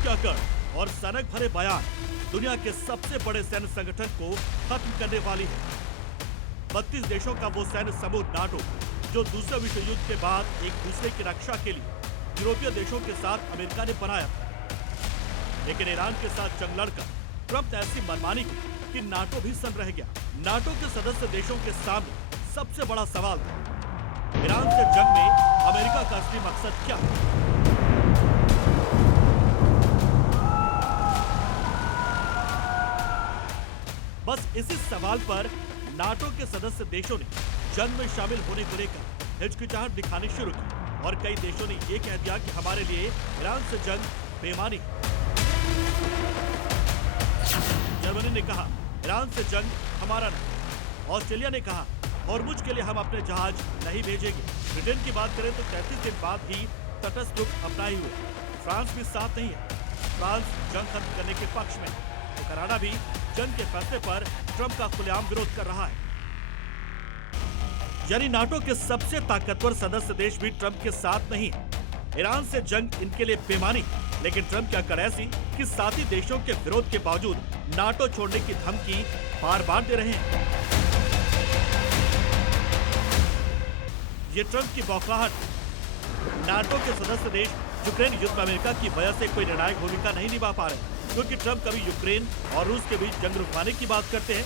Trump के अकड़ और सनक भरे बयान दुनिया के सबसे बड़े सैन्य संगठन को खत्म करने वाली है। 32 देशों का वो सैन्य समूह नाटो, जो दूसरे विश्व युद्ध के बाद एक दूसरे की रक्षा के लिए यूरोपीय देशों के साथ अमेरिका ने बनाया था। लेकिन ईरान के साथ जंग लड़कर ट्रम्प ने ऐसी मनमानी की कि नाटो भी सन्न रह गया। नाटो के सदस्य देशों के सामने सबसे बड़ा सवाल था, ईरान से जंग में अमेरिका का असली मकसद क्या है? बस इसी सवाल पर नाटो के सदस्य देशों ने जंग में शामिल होने को लेकर हिचकिचाहट दिखानी शुरू की और कई देशों ने यह कह दिया कि हमारे लिए ईरान से जंग बेईमानी है। जर्मनी ने कहा ईरान से जंग हमारा नहीं। ऑस्ट्रेलिया ने कहा हॉर्मुज के लिए हम अपने जहाज नहीं भेजेंगे। ब्रिटेन की बात करें तो 33 दिन बाद ही तटस्थ रुख अपनाए हुए। फ्रांस भी साथ नहीं है, फ्रांस जंग खत्म करने के पक्ष में है। तो कनाडा भी जंग के फैसले पर ट्रंप का खुलेआम विरोध कर रहा है। यानी नाटो के सबसे ताकतवर सदस्य देश भी ट्रंप के साथ नहीं है। ईरान से जंग इनके लिए बेईमानी, लेकिन ट्रंप की अकड़ ऐसी कि साथी देशों के विरोध के बावजूद नाटो छोड़ने की धमकी बार बार दे रहे हैं। ये ट्रंप की बौखलाहट। नाटो के सदस्य देश यूक्रेन युद्ध में अमेरिका की वजह से कोई निर्णायक भूमिका नहीं निभा पा रहे, क्योंकि ट्रंप कभी यूक्रेन और रूस के बीच जंग रुकवाने की बात करते हैं,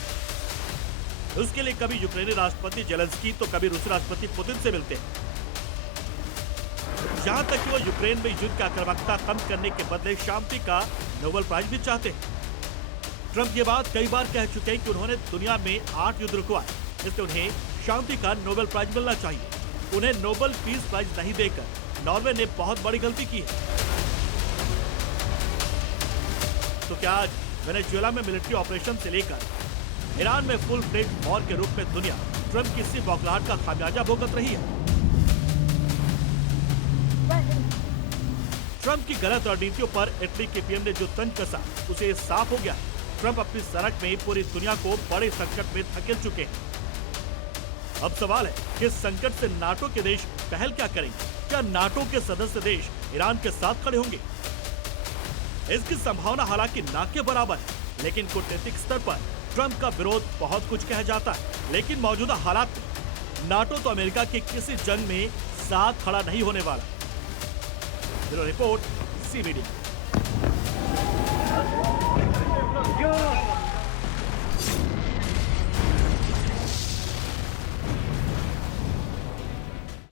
उसके लिए कभी यूक्रेनी राष्ट्रपति जेलेंस्की तो कभी रूसी राष्ट्रपति पुतिन से मिलते हैं। जहां तक कि वो यूक्रेन में युद्ध की आक्रामकता कम करने के बदले शांति का नोबेल प्राइज भी चाहते हैं। ट्रंप ये बात कई बार कह चुके हैं कि उन्होंने दुनिया में 8 युद्ध रुकवाए, इसलिए उन्हें शांति का नोबेल प्राइज मिलना चाहिए। उन्हें नोबेल पीस प्राइज नहीं देकर नॉर्वे ने बहुत बड़ी गलती की है। तो क्या आज वेनेजुएला में मिलिट्री ऑपरेशन से लेकर ईरान में फुल फ्लेज वॉर के रूप में दुनिया ट्रंप की इसी बौखलाहट का खामियाजा भुगत रही है? ट्रंप की गलत रणनीतियों पर इटली के पीएम ने जो तंज कसा, उसे साफ हो गया ट्रंप अपनी सड़क में पूरी दुनिया को बड़े संकट में धकेल चुके हैं। अब सवाल है कि इस संकट से नाटो के देश पहल क्या करेंगे? क्या नाटो के सदस्य देश ईरान के साथ खड़े होंगे? इसकी संभावना हालांकि ना के बराबर है, लेकिन कूटनीतिक स्तर पर ट्रंप का विरोध बहुत कुछ कह जाता है। लेकिन मौजूदा हालात में नाटो तो अमेरिका की किसी जंग में साथ खड़ा नहीं होने वाला। Bureau report, C media.